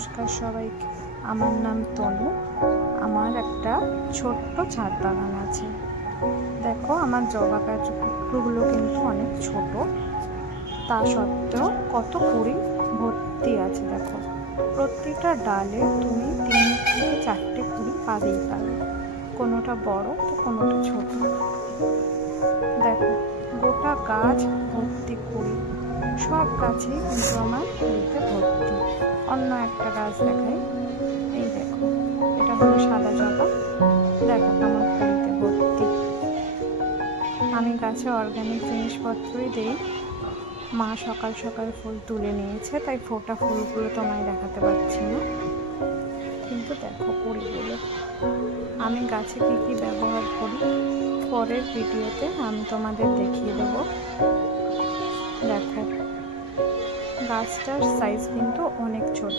নমস্কার সবাইকে। আমার নাম তনু। আমার একটা ছোট্ট ছাদ বাগান আছে। দেখো আমার জবা গাছগুলো কিন্তু অনেক ছোট, তা সত্ত্বেও কত কুড়ি ভর্তি আছে। দেখো প্রতিটা ডালে তুমি 3 থেকে 4টে কুড়ি পাবেই পাবে, কোনোটা বড় তো কোনোটা ছোট। দেখো গোটা গাছ ভর্তি কুড়ি, সব গাছেই কিন্তু আমার কুড়িতে ভর্তি। অন্য একটা গাছ দেখাই, এই দেখো এটা হলো সাদা জবা, দেখো কেমন কুড়িতে ভর্তি। আমি গাছে অর্গানিক জিনিসপত্রই দিই। মা সকাল সকাল ফুল তুলে নিয়েছে, তাই ফোটা ফুলগুলো তোমায় দেখাতে পারছি না, কিন্তু দেখো কুড়িগুলো। আমি গাছে কি কি ব্যবহার করি পরের ভিডিওতে আমি তোমাদের দেখিয়ে দেবো। দেখো গাছটার সাইজ কিন্তু অনেক ছোট।